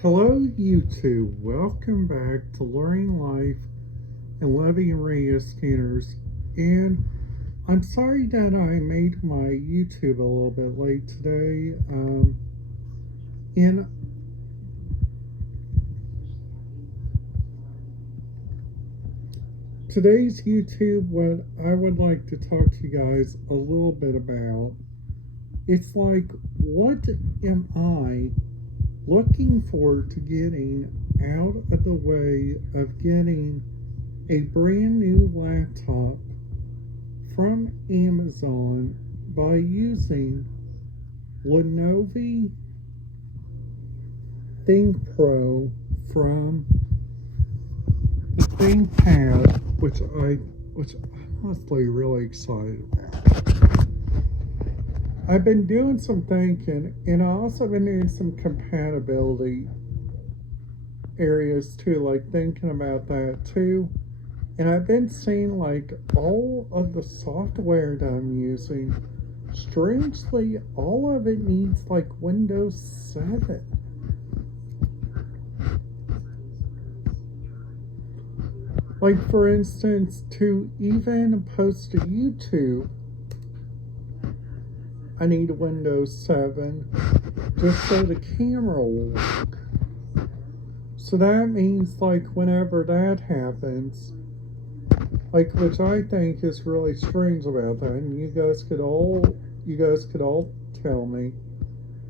Hello, YouTube. Welcome back to Learning Life and Living Radio Scanners. And I'm sorry that I made my YouTube a little bit late today. In today's YouTube, what I would like to talk to you guys a little bit about, it's like, what am I looking forward to getting out of the way of getting a brand new laptop from Amazon by using Lenovo ThinkPro from the ThinkPad, which I'm honestly really excited about. I've been doing some thinking, and I also been doing some compatibility areas too, like thinking about that too. And I've been seeing like all of the software that I'm using, strangely, all of it needs like Windows 7. Like, for instance, to even post to YouTube, I need Windows 7 just so the camera will work. So that means like whenever that happens, like, which I think is really strange about that, and you guys could all tell me,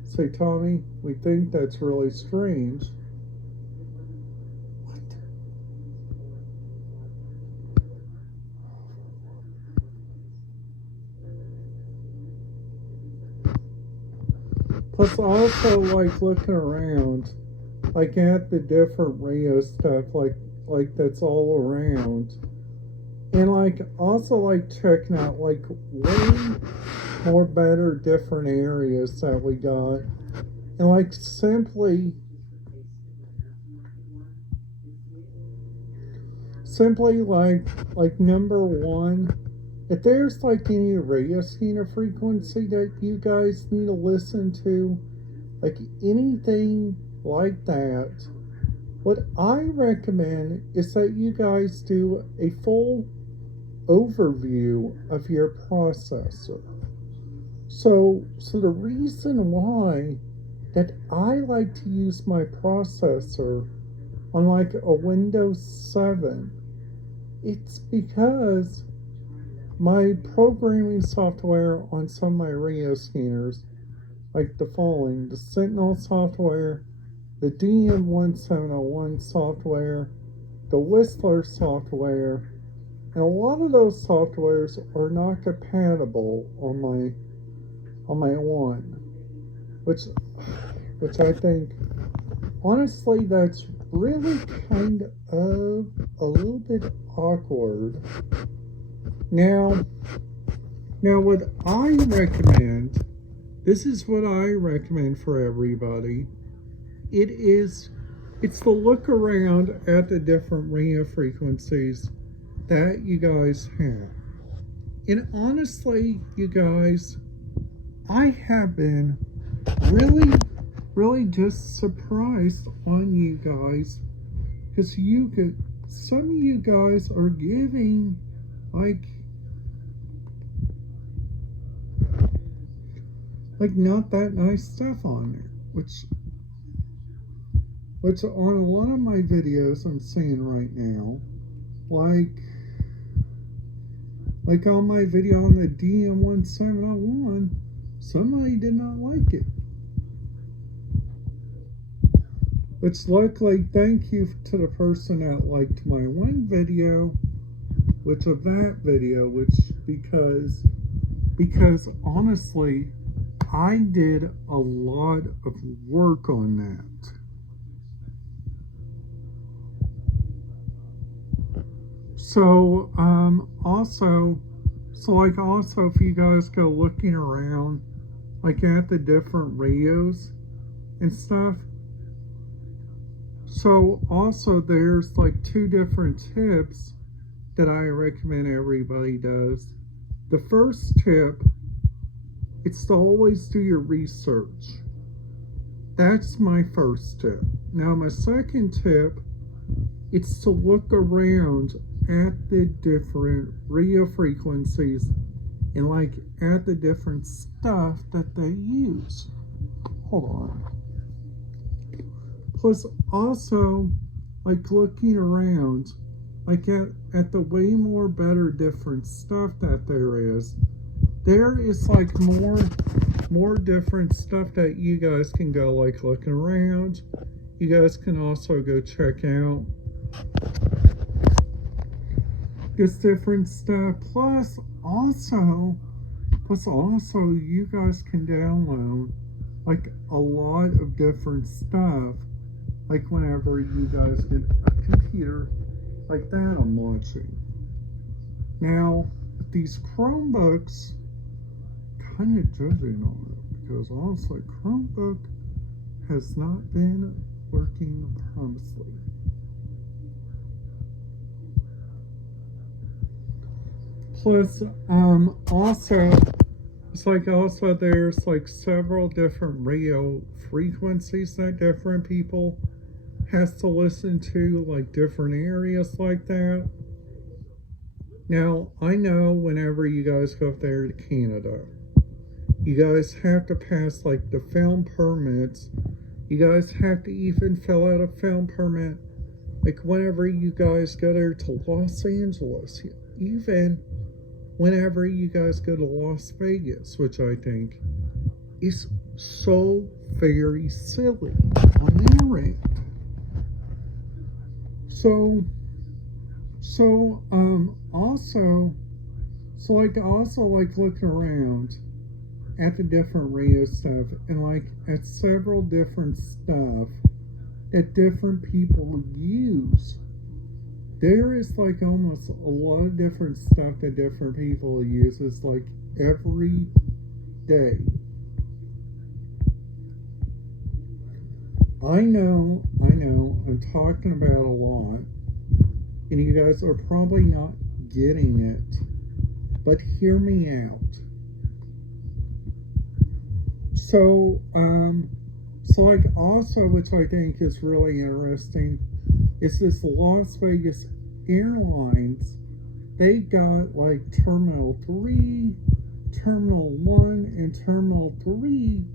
say, Tommy, we think that's really strange. Plus, also, like, looking around, like, at the different Rio stuff, like that's all around. And, like, also, like, checking out, like, way more better different areas that we got. And, like, simply, like, number one, if there's like any radio scanner frequency that you guys need to listen to, like anything like that, what I recommend is that you guys do a full overview of your processor. So the reason why that I like to use my processor on like a Windows 7, it's because my programming software on some of my radio scanners, like the following: the Sentinel software, the DM1701 software, the Whistler software, and a lot of those softwares are not compatible on my one, which I think, honestly, that's really kind of a little bit awkward. Now, what I recommend, this is what I recommend for everybody. It's to look around at the different radio frequencies that you guys have. And honestly, you guys, I have been really just surprised on you guys, because some of you guys are giving like not that nice stuff on there, which on a lot of my videos I'm seeing right now, like on my video on the DM1701, somebody did not like it. Which, luckily, thank you to the person that liked my one video, which because honestly, I did a lot of work on that. So, also, if you guys go looking around, like at the different radios and stuff, so also there's like two different tips that I recommend everybody does. The first tip, it's to always do your research. That's my first tip. Now, my second tip, it's to look around at the different radio frequencies and like at the different stuff that they use. Hold on. Plus, also, like looking around, like at the way more better different stuff that there is like more different stuff that you guys can go like looking around. You guys can also go check out this different stuff. Plus also you guys can download like a lot of different stuff, like whenever you guys get a computer like that I'm watching. Now, these Chromebooks, kind of judging on it, because honestly, Chromebook has not been working promisely. Plus, also, it's like also there's like several different radio frequencies that different people has to listen to, like different areas like that. Now, I know whenever you guys go up there to Canada, you guys have to pass like the film permits. You guys have to even fill out a film permit like whenever you guys go there to Los Angeles, even whenever you guys go to Las Vegas, which I think is so very silly on their end. Also like looking around at the different radio stuff and like at several different stuff that different people use. There is like almost a lot of different stuff that different people use. It's like every day. I know, I'm talking about a lot, and you guys are probably not getting it, but hear me out. So like also, which I think is really interesting, is this Las Vegas Airlines. They got like Terminal 3, Terminal 1, and Terminal 3.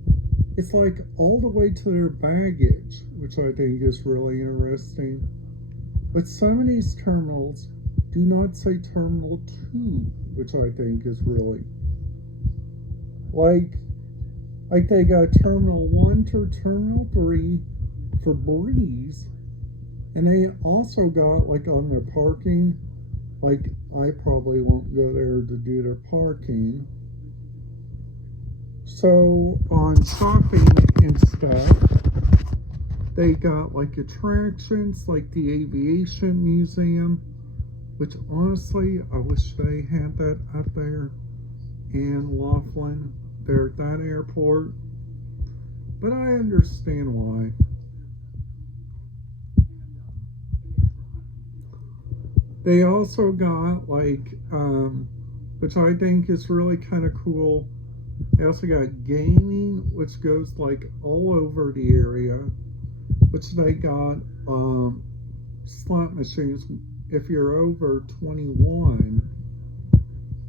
It's like all the way to their baggage, which I think is really interesting. But some of these terminals do not say Terminal 2, which I think is really like they got Terminal 1 to Terminal 3 for Breeze, and they also got like on their parking, like I probably won't go there to do their parking. So on shopping and stuff, they got like attractions like the Aviation Museum, which honestly I wish they had that up there in Laughlin, there at that airport, but I understand why. They also got like which I think is really kind of cool, they also got gaming, which goes like all over the area, which they got slot machines. If you're over 21,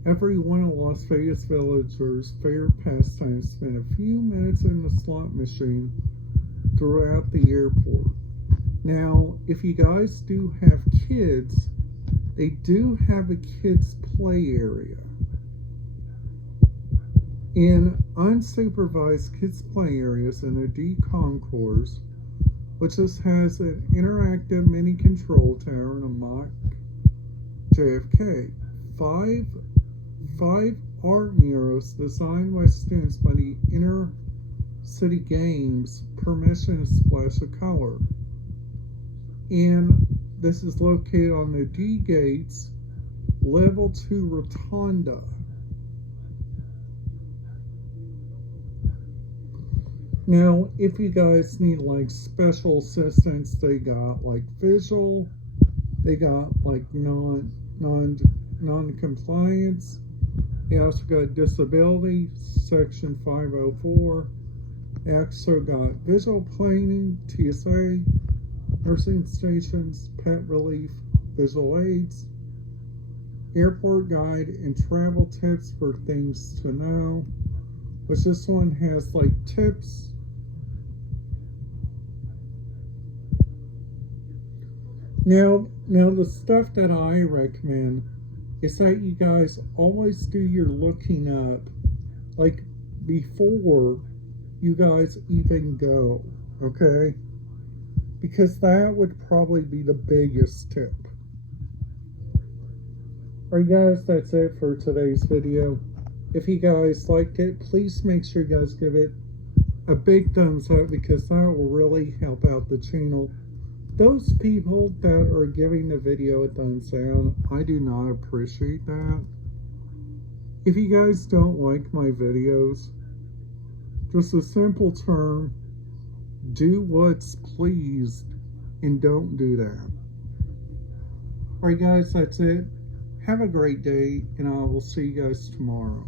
every one of Las Vegas villagers' fair pastime spend a few minutes in the slot machine throughout the airport. Now, if you guys do have kids, they do have a kids' play area. In unsupervised kids' play areas in the D concourse, which just has an interactive mini control tower and a mock JFK. Five art murals designed by students by the Inner City Games permission to splash of color. And this is located on the D gates, level 2 rotunda. Now, if you guys need like special assistance, they got like visual, they got like non-compliance, they also got disability, section 504, It also got visual planning, TSA, nursing stations, pet relief, visual aids, airport guide, and travel tips for things to know. Which this one has like tips. Now the stuff that I recommend is that you guys always do your looking up, like before you guys even go, okay? Because that would probably be the biggest tip. Alright guys, that's it for today's video. If you guys liked it, please make sure you guys give it a big thumbs up because that will really help out the channel. Those people that are giving the video a thumbs down, I do not appreciate that. If you guys don't like my videos, just a simple term, do what's pleased and don't do that. Alright guys, that's it. Have a great day and I will see you guys tomorrow.